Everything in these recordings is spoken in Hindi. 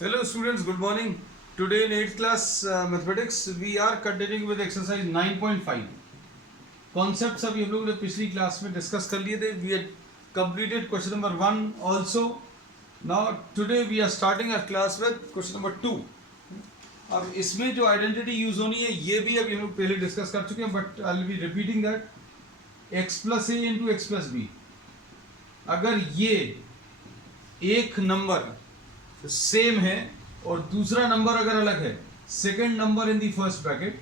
Hello students, good morning. Today in 8th class mathematics we are continuing with exercise 9.5. Concepts अभी हम लोग ने पिछली क्लास में डिस्कस कर लिए थे. We had completed question number 1 also. Now today we are starting our class with question number 2. अब इसमें जो आइडेंटिटी यूज होनी है ये भी अभी हम लोग पहले डिस्कस कर चुके हैं, but I will be repeating that. x plus a into x plus b, अगर ये एक नंबर सेम है और दूसरा नंबर अगर अलग है, second number in the first bracket,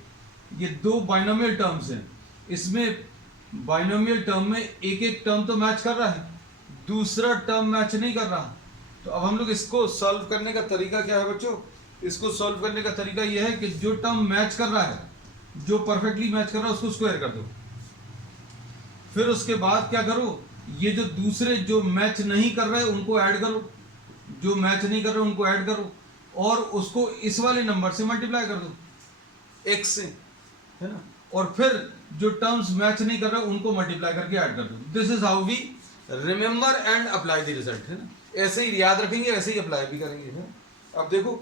ये दो बाइनोमियल टर्म्स हैं. इसमें बाइनोमियल टर्म में एक एक टर्म तो मैच कर रहा है, दूसरा टर्म मैच नहीं कर रहा. तो अब हम लोग इसको सॉल्व करने का तरीका क्या है बच्चों? इसको सॉल्व करने का तरीका यह है कि जो टर्म मैच कर रहा है, जो परफेक्टली मैच कर रहा है, उसको स्क्वायर कर दो. फिर उसके बाद क्या करो, ये जो दूसरे जो मैच नहीं कर रहे उनको ऐड करो, जो मैच नहीं कर रहे उनको ऐड करो, और उसको इस वाले नंबर से मल्टीप्लाई कर दो, x से, है ना. और फिर जो टर्म्स मैच नहीं कर रहे उनको मल्टीप्लाई करके ऐड कर दो. This is how we remember and apply the result, है ना. ऐसे ही याद रखेंगे, ऐसे ही अप्लाई भी करेंगे, है. अब देखो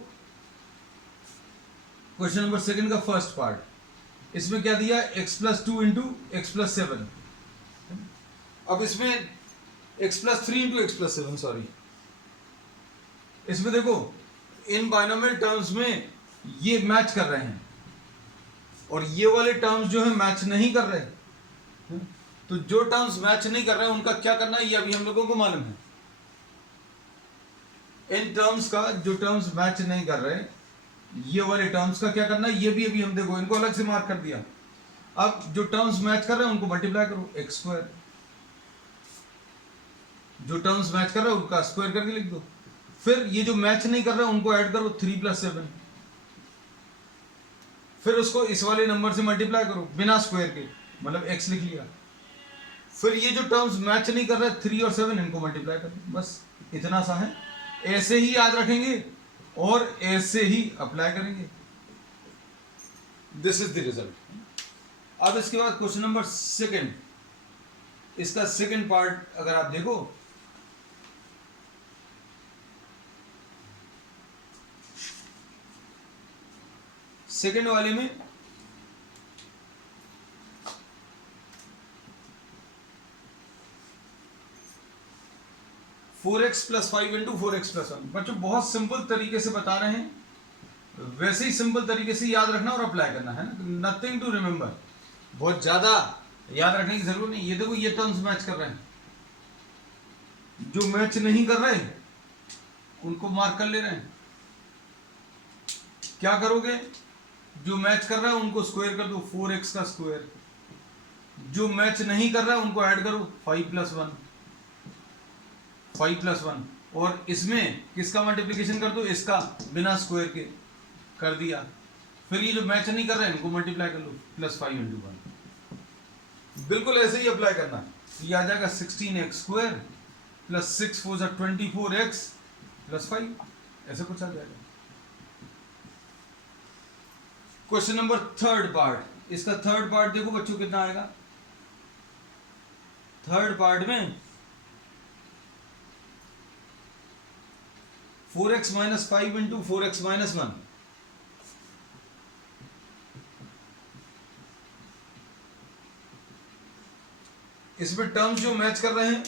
क्वेश्चन नंबर सेकंड का फर्स्ट पार्ट, इसमें क्या दिया, x plus two into x plus seven. अब इसमें x plus three into x plus seven, sorry, इसमें देखो इन बाइनोमियल टर्म्स में ये मैच कर रहे हैं और ये वाले टर्म्स जो है मैच नहीं कर रहे. तो जो टर्म्स मैच नहीं कर रहे हैं उनका क्या करना है ये अभी हम लोगों को मालूम है. इन टर्म्स का, जो टर्म्स मैच नहीं कर रहे, ये वाले टर्म्स का क्या करना है ये भी अभी हम देखो, इनको अलग से मार्क कर दिया. अब जो टर्म्स मैच कर रहे हैं उनको मल्टीप्लाई करो, एक्स स्क्वायर. जो टर्म्स मैच कर रहे हैं उनका स्क्वायर करके लिख दो. फिर ये जो मैच नहीं कर रहे उनको ऐड करो, 3 प्लस 7. फिर उसको इस वाले नंबर से मल्टीप्लाई करो बिना स्क्वायर के, मतलब x लिख लिया. फिर ये जो टर्म्स मैच नहीं कर रहे 3 और 7, इनको मल्टीप्लाई कर दो. बस इतना सा है. ऐसे ही याद रखेंगे और ऐसे ही अप्लाई करेंगे. This is the result. अब इसके बाद क्वेश्चन नंबर सेकेंड, इसका सेकेंड पार्ट अगर आप देखो, सेकेंड वाले में four x plus five into four x plus one. बच्चों बहुत सिंपल तरीके से बता रहे हैं, वैसे ही सिंपल तरीके से याद रखना और अप्लाई करना, है ना. नथिंग टू रिमेंबर, बहुत ज्यादा याद रखने की जरूरत नहीं. ये देखो ये टर्म्स मैच कर रहे हैं, जो मैच नहीं कर रहे उनको मार्क कर ले रहे हैं. क्या करोगे, जो मैच कर रहा है उनको स्क्वायर कर दो, 4x का स्क्वायर. जो मैच नहीं कर रहा है उनको ऐड करो, 5 प्लस 1, 5 प्लस 1. और इसमें किसका मल्टीप्लिकेशन कर दो, इसका, बिना स्क्वायर के कर दिया. फिर ये जो मैच नहीं कर रहे हैं इनको मल्टीप्लाई कर लो, प्लस 5 इंटू 1. बिल्कुल ऐसे ही अप्लाई करना. ये आ जाएगा 16x square plus 6 4 24x plus 5, ऐसे कुछ आ जाएगा. क्वेश्चन नंबर थर्ड पार्ट, इसका थर्ड पार्ट देखो बच्चों कितना आएगा. थर्ड पार्ट में 4x minus 5 into 4x minus 1. इसमें टर्म्स जो मैच कर रहे हैं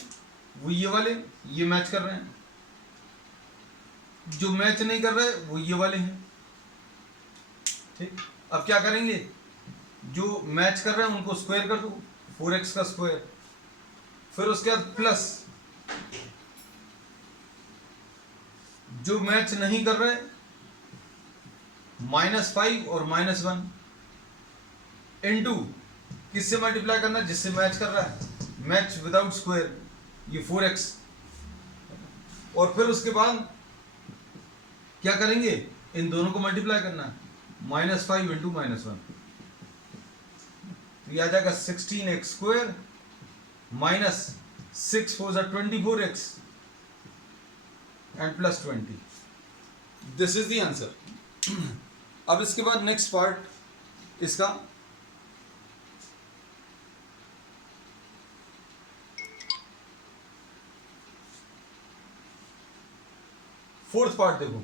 वो ये वाले, ये मैच कर रहे हैं. जो मैच नहीं कर रहे वो ये वाले हैं. ठीक. अब क्या करेंगे, जो मैच कर रहे हैं उनको स्क्वायर कर दो, 4x का स्क्वायर. फिर उसके बाद प्लस, जो मैच नहीं कर रहे -5 और -1 इनटू किससे मल्टीप्लाई करना, जिससे मैच कर रहा है, मैच विदाउट स्क्वायर, ये 4x. और फिर उसके बाद क्या करेंगे, इन दोनों को मल्टीप्लाई करना है, -5 इंटू -1. तो यह आ जाएगा 16x square minus 6 4 24x and plus 20. This is the answer. अब इसके बाद नेक्स्ट पार्ट इसका, फोर्थ पार्ट देखो.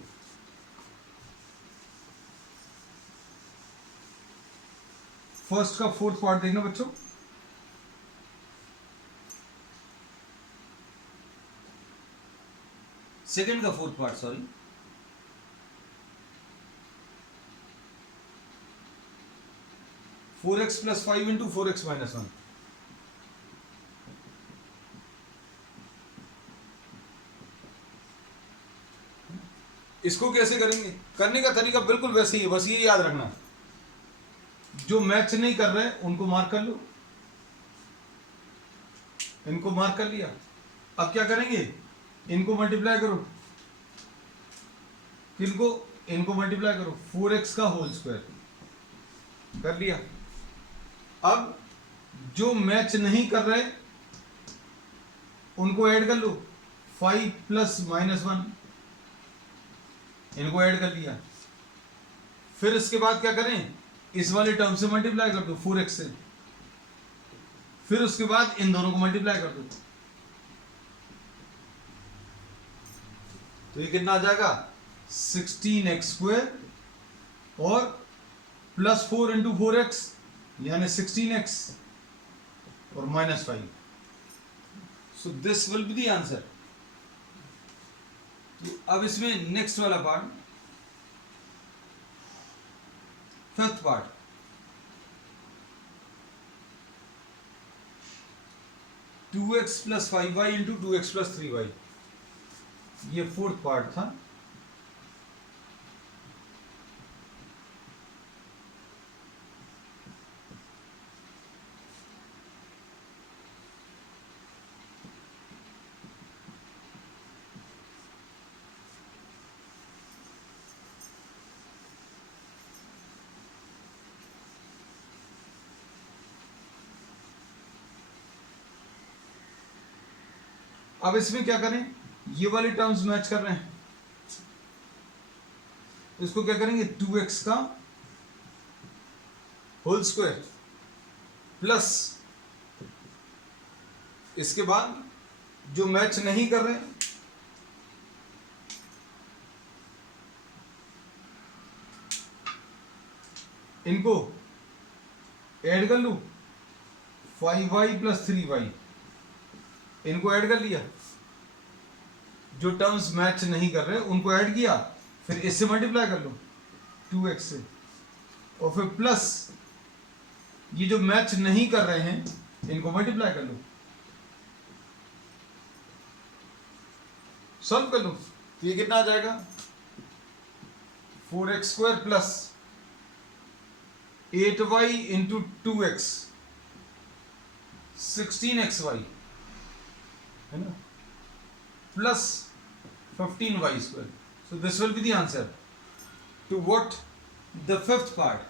फर्स्ट का फोर्थ पार्ट देखना बच्चों। सेकंड का fourth part, sorry. Four x plus five into four x minus one. इसको कैसे करेंगे? करने का तरीका बिल्कुल वैसे ही है, बस ये याद रखना, जो मैच नहीं कर रहे उनको मार्क कर लो, इनको मार्क कर लिया। अब क्या करेंगे? इनको मल्टीप्लाई करो, किनको? इनको मल्टीप्लाई करो, 4x का होल स्क्वायर कर लिया। अब जो मैच नहीं कर रहे उनको ऐड कर लो, 5 प्लस माइनस वन, इनको ऐड कर लिया। फिर इसके बाद क्या करें? इस वाले टर्म से मल्टीप्लाई कर दो 4x से, फिर उसके बाद इन दोनों को मल्टीप्लाई कर दो, तो ये कितना आ जाएगा? 16x स्क्वायर और प्लस 4 इंटू 4x यानी 16x और minus 5। So this will be the answer. तो अब इसमें नेक्स्ट वाला part, fifth part, two x plus 5y into 2x plus 3y, ये फोर्थ पार्ट था। अब इसमें क्या करें? ये वाली टर्म्स मैच कर रहे हैं, तो इसको क्या करेंगे? 2x का होल स्क्वायर प्लस, इसके बाद जो मैच नहीं कर रहे इनको ऐड कर लूं, 5y प्लस 3y, इनको ऐड कर लिया। जो टर्म्स मैच नहीं कर रहे उनको ऐड किया, फिर इससे मल्टीप्लाई कर लो 2x से, और फिर प्लस ये जो मैच नहीं कर रहे हैं इनको मल्टीप्लाई कर लो, सॉल्व कर लो, तो ये कितना आ जाएगा? 4x square plus 8y into 2x 16xy है ना, plus 15y square. So this will be the answer to what? The fifth part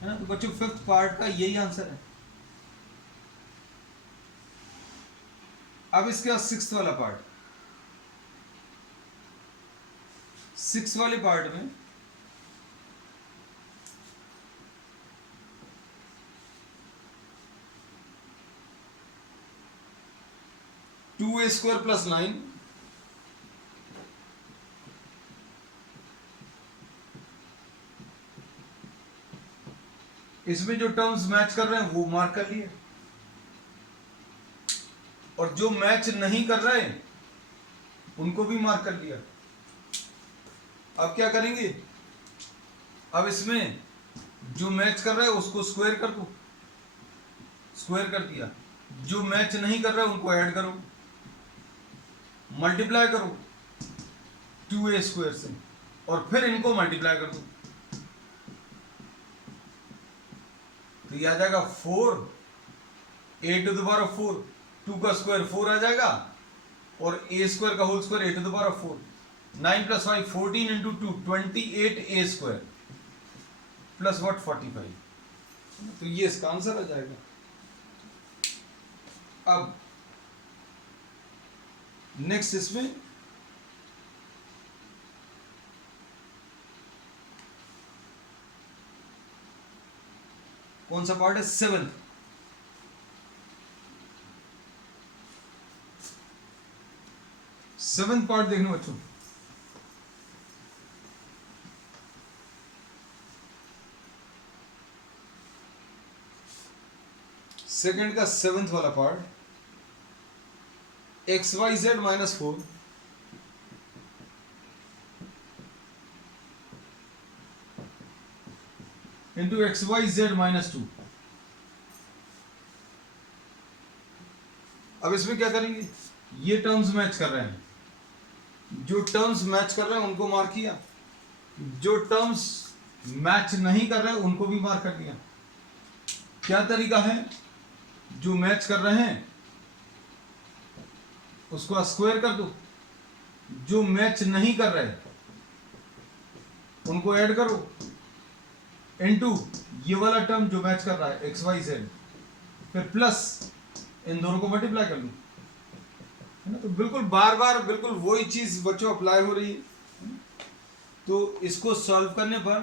है ना। तो बच्चों फिफ्थ पार्ट का यही आंसर है। अब इसके बाद सिक्स्थ वाला पार्ट, सिक्स वाले पार्ट में टू ए स्क्वायर प्लस 9 इसमें जो टर्म्स मैच कर रहे हैं वो मार्क कर लिए, और जो मैच नहीं कर रहे उनको भी मार्क कर लिया। अब क्या करेंगे? अब इसमें जो मैच कर रहा है उसको स्क्वायर कर दो, स्क्वायर कर दिया। जो मैच नहीं कर रहा है उनको ऐड करो, मल्टीप्लाई करो 2a स्क्वायर से, और फिर इनको मल्टीप्लाई कर दो, तो ये आ जाएगा 4 a to the power of 4, 2 का स्क्वायर 4 आ जाएगा, और a स्क्वायर का whole square a to the power of 4, 9 plus 5 14 into 2 28a square plus what 45, तो ये इसका आंसर आ जाएगा। अब नेक्स्ट इसमें कौन सा पार्ट है? सेवेंथ। सेवेंथ पार्ट देखना बच्चों। सेकंड का सेवेंथ वाला part, x y z minus 4 into x y z minus 2। अब इसमें क्या करेंगे, ये टर्म्स मैच कर रहे हैं, जो टर्म्स मैच कर रहे हैं उनको मार्क किया, जो टर्म्स मैच नहीं कर रहे हैं उनको भी मार्क कर दिया। क्या तरीका है, जो मैच कर रहे हैं उसको स्क्वायर कर दो, जो मैच नहीं कर रहे उनको ऐड करो, इनटू ये वाला टर्म जो मैच कर रहा है एक्स वाई जेड, फिर प्लस इन दोनों को मल्टीप्लाई कर लो, है ना। तो बिल्कुल बार बार बिल्कुल वही चीज बच्चों अप्लाई हो रही है। तो इसको सॉल्व करने पर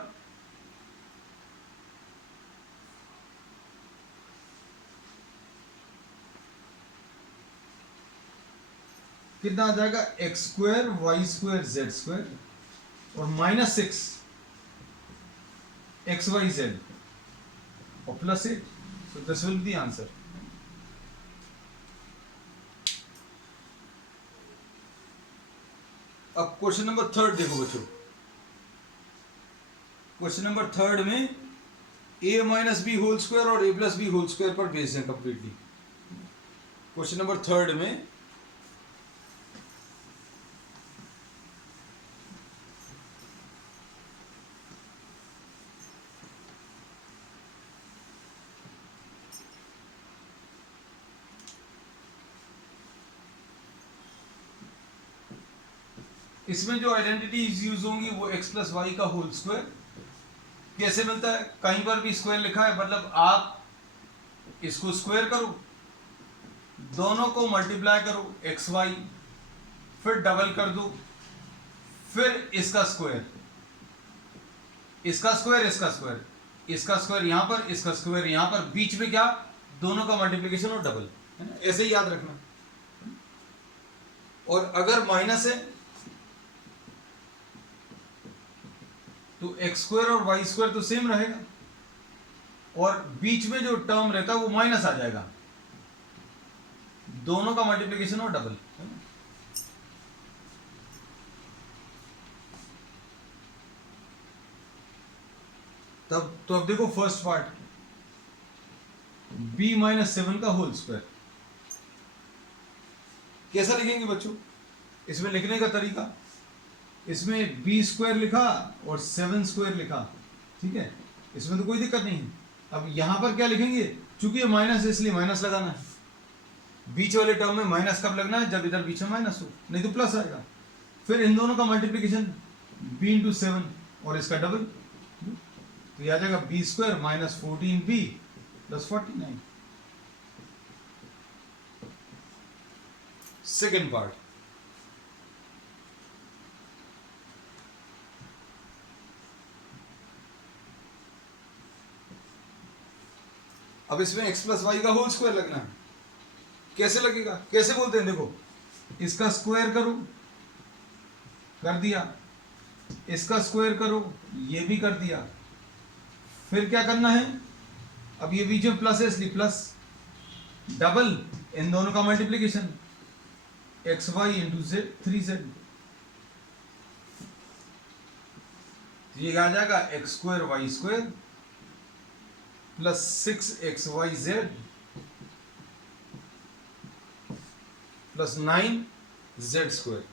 कितना आ जाएगा, x square y square z square और माइनस 6 एक्स वाई जेड और plus 8। So this will be the answer. अब क्वेश्चन नंबर थर्ड देखो बच्चों, क्वेश्चन नंबर थर्ड में a minus B whole square और a plus B whole square पर बेस्ड है कंप्लीटली। क्वेश्चन नंबर थर्ड में इसमें जो आइडेंटिटीज यूज होंगी वो x प्लस वाई का होल स्क्वायर। कैसे मिलता है, कहीं पर भी स्क्वायर लिखा है मतलब आप इसको स्क्वायर करो, दोनों को मल्टीप्लाई करो एक्स वाई, फिर डबल कर दो, फिर इसका स्क्वायर, इसका स्क्वायर, इसका स्क्वायर, इसका स्क्वायर यहां पर, इसका स्क्वायर यहां पर, बीच में क्या, दोनों का मल्टीप्लिकेशन और डबल, है ना। ऐसे ही याद रखना। और अगर माइनस है तो एक्स स्क्वायर और वाई स्क्वायर तो सेम रहेगा और बीच में जो टर्म रहता है वो माइनस आ जाएगा, दोनों का मल्टीप्लिकेशन और डबल, है ना। तब तो अब देखो फर्स्ट पार्ट, b माइनस 7 का होल स्क्वायर कैसा लिखेंगे बच्चों। इसमें लिखने का तरीका, इसमें b स्क्वायर लिखा और 7 स्क्वायर लिखा, ठीक है, इसमें तो कोई दिक्कत नहीं है। अब यहां पर क्या लिखेंगे, चूंकि ये माइनस है इसलिए माइनस लगाना है, बीच वाले टर्म में माइनस कब लगना है, जब इधर बीच में माइनस हो, नहीं तो प्लस आएगा। फिर इन दोनों का मल्टीप्लिकेशन b इंटू 7 और इसका डबल, तो यह आ जाएगा b square minus 14b plus 49। Second part, अब इसमें x प्लस वाई का होल स्क्वायर लगना है। कैसे लगेगा, कैसे बोलते हैं, देखो इसका स्क्वायर करो, कर दिया, इसका स्क्वायर करो, ये भी कर दिया, फिर क्या करना है, अब ये बीच में प्लस है इसलिए प्लस, डबल इन दोनों का multiplication x y into z 3z, ये आ जाएगा x square y square plus 6xyz plus 9z square.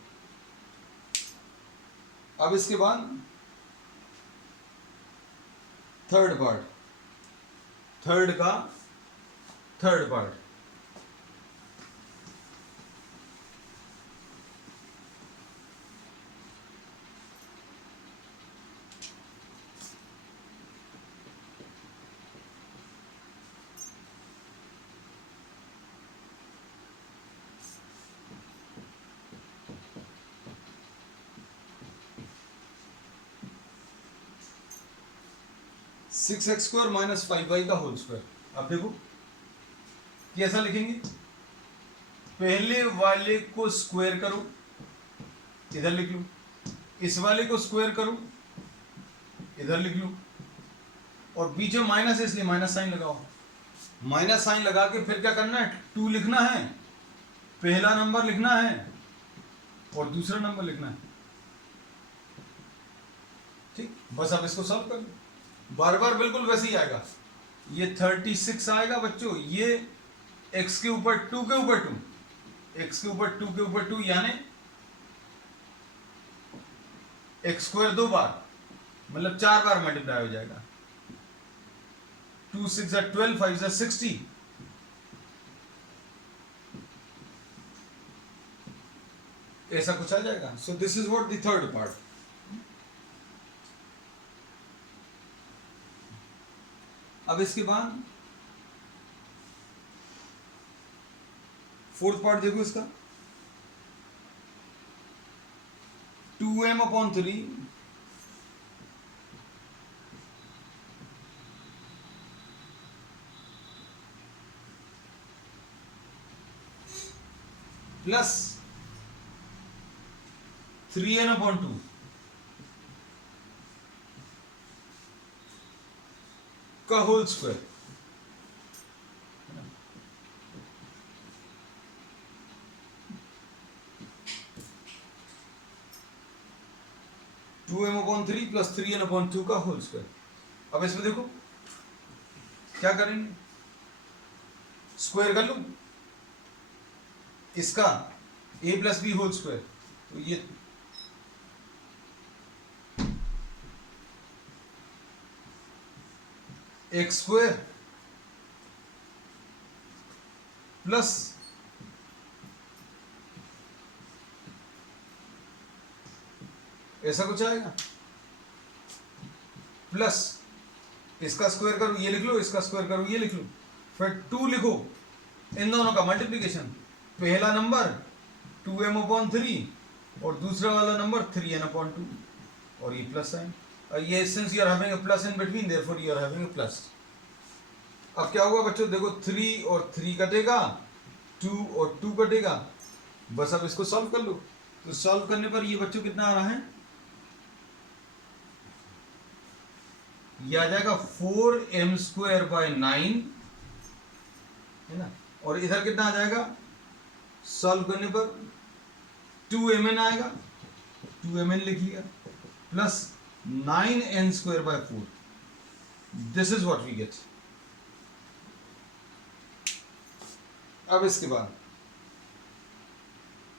अब इसके बाद थर्ड पार्ट, थर्ड का third part, six x square minus 5y का होल स्क्वायर। अब देखो कैसा लिखेंगे, पहले वाले को स्क्वायर करो, इधर लिख लो, इस वाले को स्क्वायर करो, इधर लिख लो, और बीच में माइनस है इसलिए माइनस साइन लगाओ, माइनस साइन लगा के फिर क्या करना है, 2 लिखना है, पहला नंबर लिखना है और दूसरा नंबर लिखना है। ठीक, बस अब इसको सॉल्व कर लो, बार बार बिल्कुल वैसे ही आएगा। ये 36 आएगा बच्चों, ये x के ऊपर 2 के ऊपर 2, x के ऊपर 2 के ऊपर 2 यानी x स्क्वायर 2 बार, मतलब 4 बार मल्टीप्लाई हो जाएगा। 2 6 12, 5 60। ऐसा कुछ आ जाएगा। सो this is what the third part. अब इसके बाद फोर्थ पार्ट देखो इसका, 2m/3 प्लस 3n/2 का whole square. Two m upon 3 plus 3n/2 का होल स्क्वायर। अब इसमें देखो क्या करेंगे, स्क्वायर कर लूं इसका, a plus B whole square, तो ये एक्स स्क्वायर प्लस ऐसा कुछ आएगा, प्लस इसका स्क्वायर करो ये लिख लो, इसका स्क्वायर करो ये लिख लो, फिर 2 लिखो, इन दोनों का मल्टीप्लिकेशन, पहला नंबर 2m/3 और दूसरा वाला नंबर 3n/2 और ये प्लस साइन, ये since you are having a plus in between therefore you are having a plus. अब क्या होगा बच्चों, देखो 3 और 3 कटेगा, 2 और 2 कटेगा, बस अब इसको सॉल्व कर लो। तो सॉल्व करने पर ये बच्चों कितना आ रहा है, ये आ जाएगा 4m²/9 है ना, और इधर कितना आ जाएगा सॉल्व करने पर 2mn आएगा, 2mn लिख लिया, plus 9n²/4, this is what we get. अब इसके बाद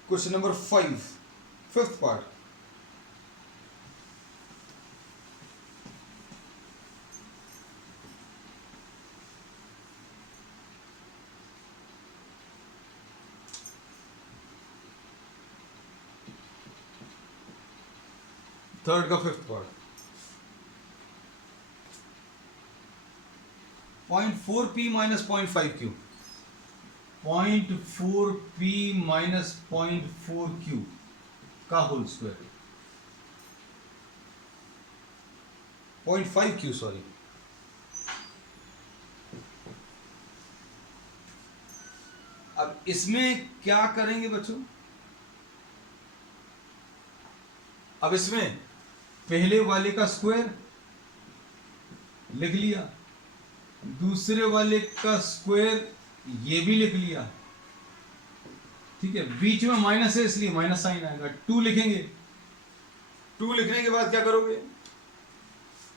question number 5, fifth part. Third का fifth part, 0.4p minus 0.5q, 0.4p minus 0.4q का होल स्क्वायर, 0.5q सॉरी। अब इसमें क्या करेंगे बच्चों, अब इसमें पहले वाले का स्क्वायर लिख लिया, दूसरे वाले का स्क्वायर ये भी लिख लिया, ठीक है, बीच में माइनस है इसलिए माइनस साइन आएगा, 2 लिखेंगे, 2 लिखने के बाद क्या करोगे,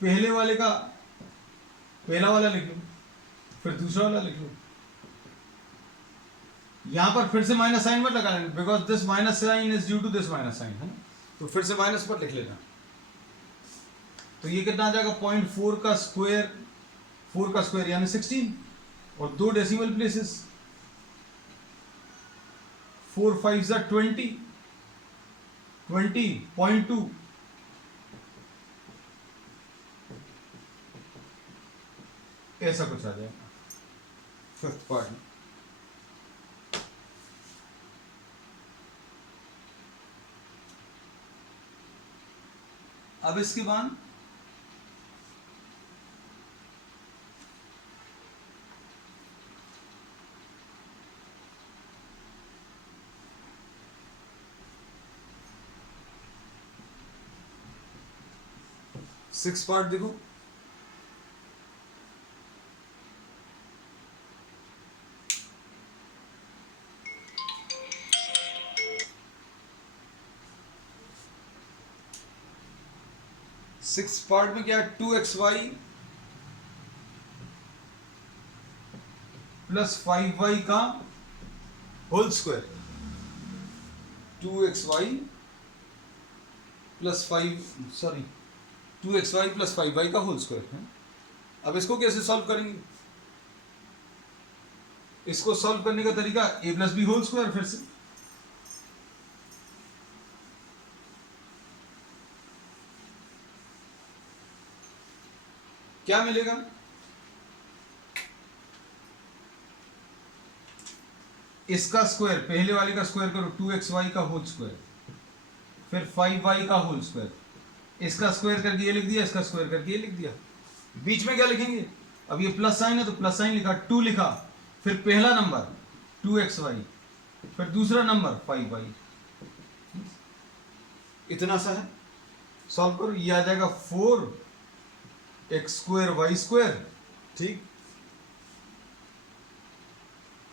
पहले वाले का पहला वाला लिख लो, फिर दूसरा वाला लिख लो, यहां पर फिर से माइनस साइन मत लगा लेना, because this minus sign is due to this minus sign, है ना, तो फिर से माइनस पर लिख लेना। तो ये कितना आ जाएगा, 0.4 का स्क्वायर, 4 का स्क्वायर यानी 16 और 2 डेसिमल प्लेसेस, 4 5 जा 20, 20.2, ऐसा कुछ आ जाएगा फिफ्थ पार्ट में। अब इसके बाद सिक्स पार्ट देखो, सिक्स पार्ट में क्या है, 2xy प्लस 5y का whole square, 2xy plus 5y का होल स्क्वायर है। अब इसको कैसे सॉल्व करेंगे? इसको सॉल्व करने का तरीका a plus B whole square, फिर से क्या मिलेगा, इसका स्क्वायर, पहले वाले का स्क्वायर करो, 2xy का होल स्क्वायर, फिर 5y का होल स्क्वायर, इसका स्क्वायर करके ये लिख दिया, इसका स्क्वायर करके ये लिख दिया। बीच में क्या लिखेंगे, अब ये प्लस साइन है तो प्लस साइन लिखा, 2 लिखा, फिर पहला नंबर 2xy, फिर दूसरा नंबर 5y, इतना सा है। सॉल्व करो, ये आ जाएगा 4x स्क्वायर वाई स्क्वायर, ठीक।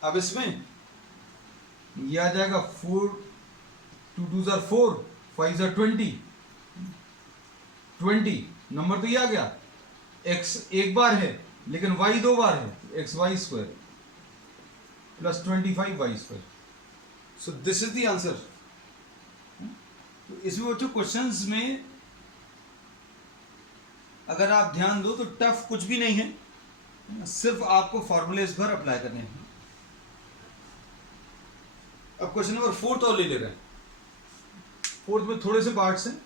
अब इसमें ये आ जाएगा 4, 2 2 जार 4, 5 जार 20 नंबर तो ये आ गया। x एक बार है लेकिन y 2 बार है, x y square plus 25y square. So this is the answer. तो इसमें बच्चों क्वेश्चंस में अगर आप ध्यान दो तो टफ कुछ भी नहीं है, सिर्फ आपको फॉर्मूलेज पर अप्लाई करने हैं। अब क्वेश्चन नंबर 4 और ले ले रहे हैं। 4 में थोड़े से पार्ट्स हैं।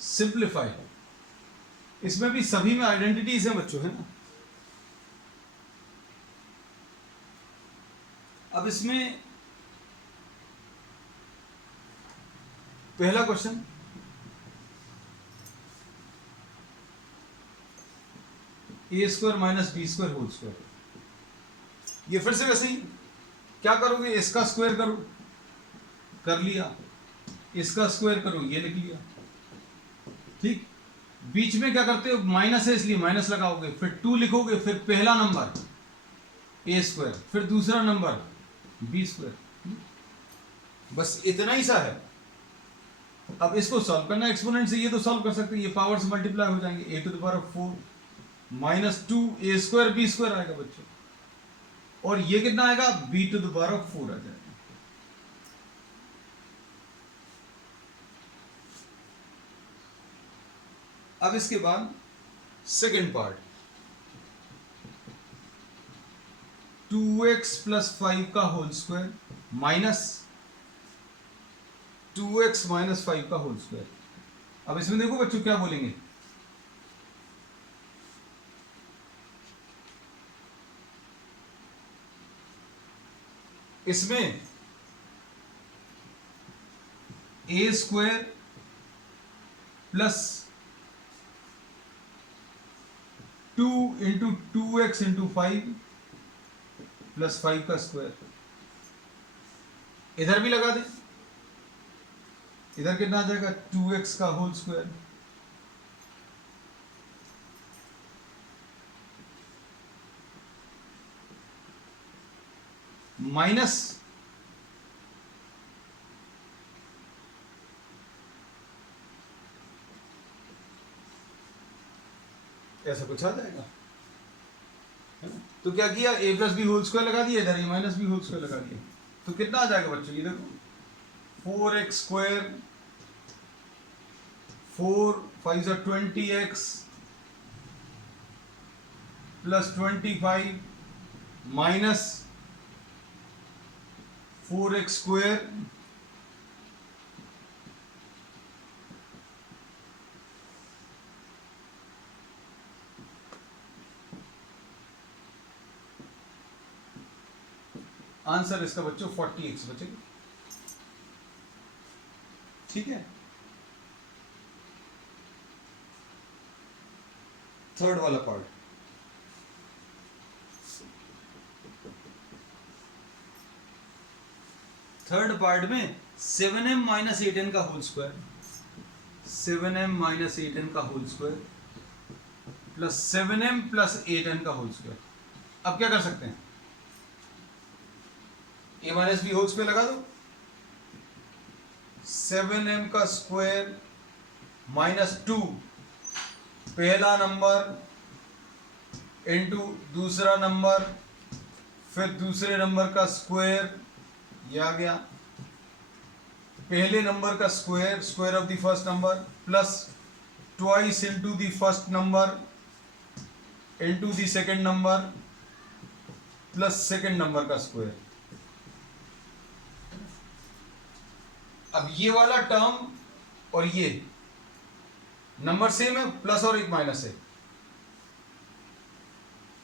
सिंप्लीफाई, इसमें भी सभी में आइडेंटिटीज हैं बच्चों, है ना। अब इसमें पहला question, A square minus B square whole square. ये फिर से वैसे ही क्या करोगे, इसका स्क्वायर करो, कर लिया, इसका स्क्वायर करो, ये लिख लिया, ठीक। बीच में क्या करते हो, माइनस है इसलिए माइनस लगाओगे, फिर 2 लिखोगे, फिर पहला नंबर ए स्क्वायर, फिर दूसरा नंबर बी स्क्वायर, बस इतना ही सा है। अब इसको सॉल्व करना एक्सपोनेंट से, ये तो सॉल्व कर सकते हैं, ये पावर से मल्टीप्लाई हो जाएंगे, a to the power 4 minus 2 a square B square आएगा बच्चों, और ये कितना आएगा, b टू द पावर 4 आ जाएगा। अब इसके बाद सेकेंड पार्ट, 2x प्लस 5 का whole square minus 2x minus 5 का होल स्क्वायर। अब इसमें देखो बच्चों क्या बोलेंगे, इसमें a square plus 2 into 2x into 5 plus 5 का स्क्वायर, इधर भी लगा दें, इधर कितना आ जाएगा, 2x का होल स्क्वायर माइनस ऐसा कुछ आ जाएगा, है ना। तो क्या किया, a plus B whole square लगा दिया, इधर a minus B whole square लगा दिया, तो कितना आ जाएगा बच्चों, ये देखो 4x स्क्वायर, 4 5 ज़ा 20x plus 25 minus 4x square answer इसका बच्चों 40x बचेगा, ठीक है। थर्ड वाला पार्ट, थर्ड पार्ट में 7m माइनस 8n का whole square, 7m minus 8n का whole square plus 7m plus 8n का होल स्क्वायर। अब क्या कर सकते हैं, a minus B whole square लगा दो। 7m का स्क्वायर माइनस 2 पहला नंबर इनटू दूसरा नंबर, फिर दूसरे नंबर का स्क्वायर, ये आ गया। पहले नंबर का square, square of the first number, plus twice into the first number into the second number, plus second number का स्क्वायर। अब ये वाला टर्म और ये नंबर सेम है, प्लस और एक माइनस है,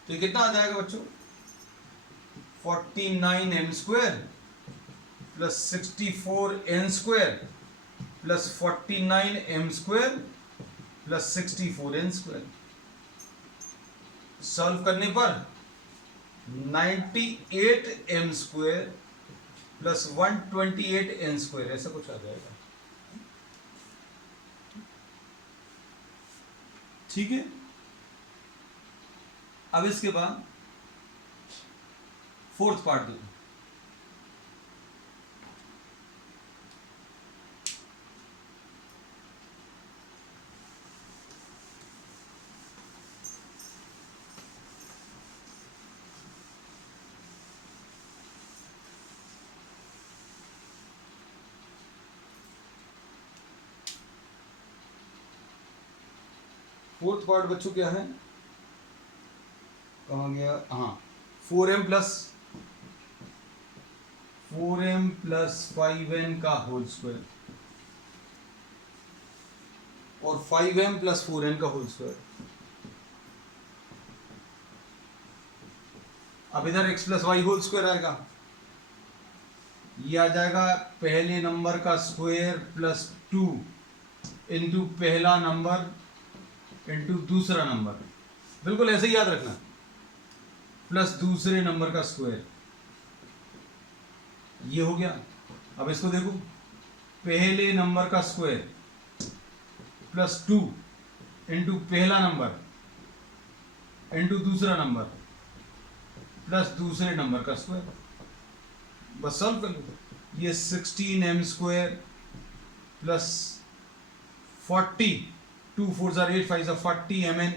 तो कितना आ जाएगा बच्चों, 49m square plus 64n square plus 49m square plus 64n square. Solve करने पर 98m square plus 128n square ऐसा कुछ आ जाएगा। ठीक है। अब इसके बाद फोर्थ पार्ट देखो। फोर्थ पार्ट बच्चों क्या है, कहाँ गया, हाँ 4m प्लस 5n का होल स्क्वायर और 5m प्लस 4n का होल स्क्वायर। अब इधर x plus y whole square आएगा, ये आ जाएगा पहले नंबर का स्क्वायर प्लस 2 इंटू पहला नंबर इंटू दूसरा नंबर, बिल्कुल ऐसे ही याद रखना, प्लस दूसरे नंबर का स्क्वायर, ये हो गया। अब इसको देखो, पहले नंबर का स्क्वायर प्लस 2 इंटू पहला नंबर इंटू दूसरा नंबर प्लस दूसरे नंबर का स्क्वायर, बस सॉल्व कर लो। ये 16m square plus 40, 2 4 8 5 40mn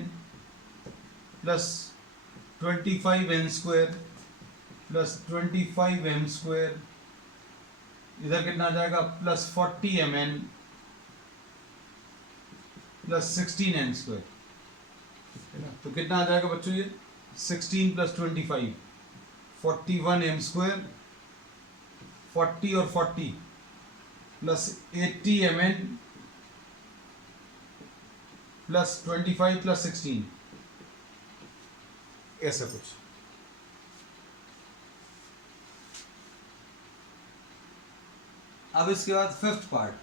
plus 25n square plus 25m square, इधर कितना आ जाएगा, plus 40mn plus 16n square, है ना। तो कितना आ जाएगा बच्चों, ये 16 प्लस 25 41m स्क्वायर, 40 और 40 प्लस 80mn प्लस 25 प्लस 16, ऐसा कुछ। अब इसके बाद fifth part,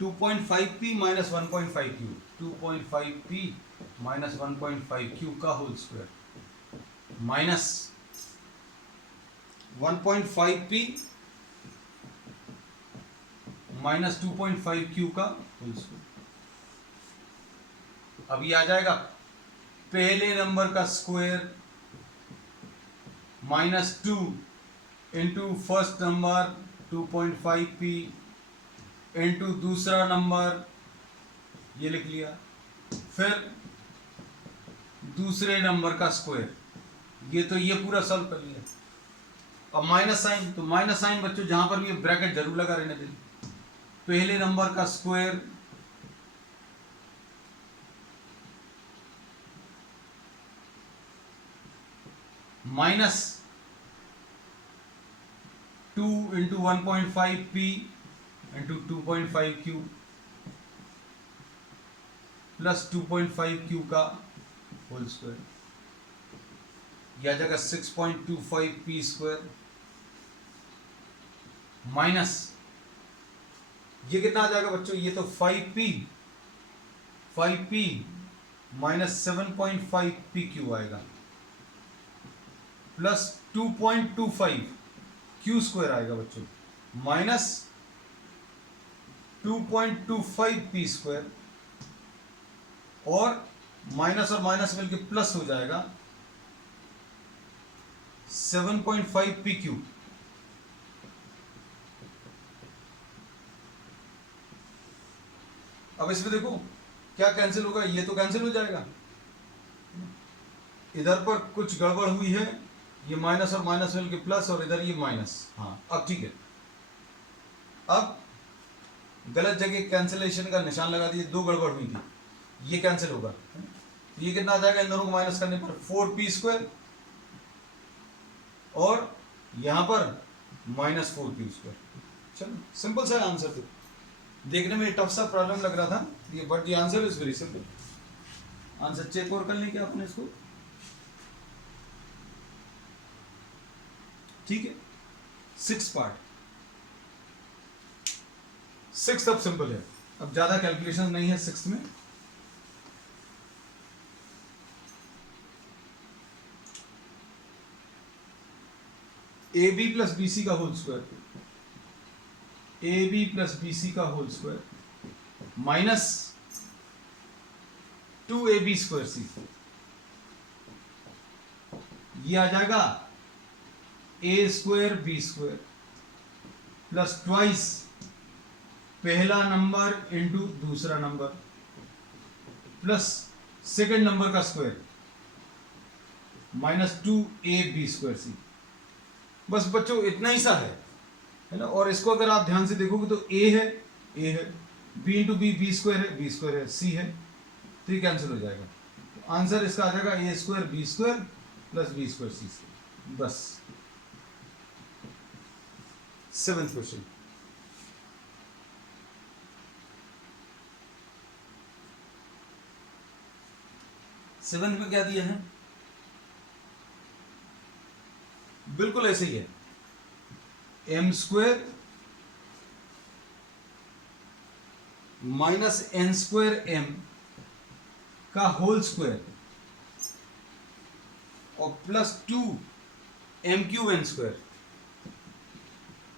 two point five P minus 1.5 Q, 2.5p minus 1.5 Q का whole square minus 1.5p minus 2.5 Q का होल स्क्वायर। अब ये आ जाएगा पहले नंबर का square minus 2 into first number 2.5p into दूसरा नंबर, ये लिख लिया, फिर दूसरे नंबर का स्क्वायर, ये पूरा सॉल्व कर लिया। अब माइनस साइन, तो माइनस साइन बच्चों जहां पर भी ब्रैकेट जरूर लगा रहने दें। पहले नंबर का square minus 2 into 1.5p into 2.5q plus 2.5q का होल स्क्वायर, यह आ जाएगा 6.25p स्क्वायर माइनस, ये कितना आ जाएगा बच्चों, ये तो 5p माइनस 7.5pq आएगा, प्लस 2.25 क्यू स्क्वायर आएगा बच्चों, माइनस 2.25 पी स्क्वायर, और माइनस और माइनस मिलके प्लस हो जाएगा 7.5 पी क्यू। अब इसमें देखो क्या कैंसिल होगा, ये तो कैंसिल हो जाएगा, इधर पर कुछ गड़बड़ हुई है, ये माइनस और माइनस मिलके प्लस, और इधर ये माइनस। हाँ अब ठीक है, अब गलत जगह कैंसिलेशन का निशान लगा दिए, दो गड़बड़ हुई थी, ये कैंसिल होगा, ये कितना आ जाएगा इन दोनों को माइनस करने पर 4p स्क्वायर, और यहां पर माइनस 4p स्क्वायर। चलो सिंपल सा आंसर थे, देखने में टफ सा प्रॉब्लम लग रहा था ये, but the answer is very simple. Answer check और कर लें क्या अपने इसको, ठीक है। 6 पार्ट, 6 अब सिंपल है, अब ज्यादा कैलकुलेशन नहीं है 6 में। A B plus B C का whole square, A B plus B C का whole square minus 2ab square C, ये आ जाएगा A square B square plus twice पहला नंबर इंटू दूसरा नंबर प्लस सेकेंड नंबर का square minus 2ab square C. बस बच्चों इतना ही सा है ना, और इसको अगर आप ध्यान से देखोगे तो ए है, बी इंटू बी स्क्वायर है, सी है, तो ये कैंसिल हो जाएगा, तो आंसर इसका आ जाएगा A square B square plus B square C square. बस 7th क्वेश्चन, सेवेंथ में क्या दिया है, बिल्कुल ऐसे ही है, m square minus n square m का होल स्क्वायर और plus 2 m q n square.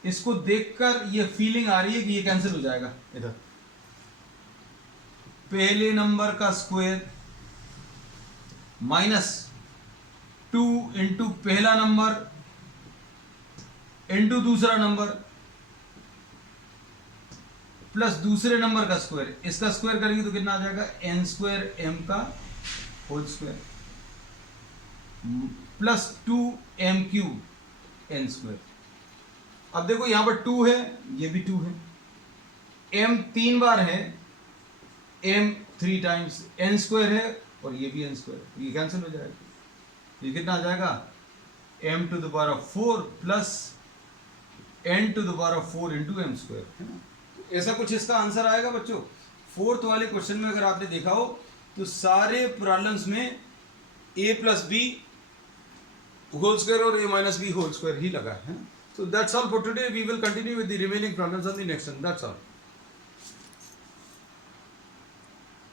इसको देखकर ये फीलिंग आ रही है कि ये कैंसिल हो जाएगा, इधर पहले नंबर का स्क्वायर माइनस 2 इंटू पहला नंबर इंटू दूसरा नंबर प्लस दूसरे नंबर का स्क्वायर, इसका स्क्वायर करेंगे तो कितना आ जाएगा एन स्क्वायर एम का whole square plus 2 m q n square. अब देखो यहां पर 2 है, ये भी 2 है, m 3 बार है, m 3 टाइम्स, n स्क्वायर है और ये भी n स्क्वायर, ये कैंसिल हो जाएगा, ये कितना आ जाएगा m to the power of 4 plus n to the power of 4 into m square, है ना। ऐसा कुछ इसका आंसर आएगा बच्चों। 4th वाले क्वेश्चन में अगर आपने देखा हो तो सारे प्रॉब्लम्स में a plus B whole square और a minus B whole square ही लगा है। So that's all for today. We will continue with the remaining problems on the next one. That's all.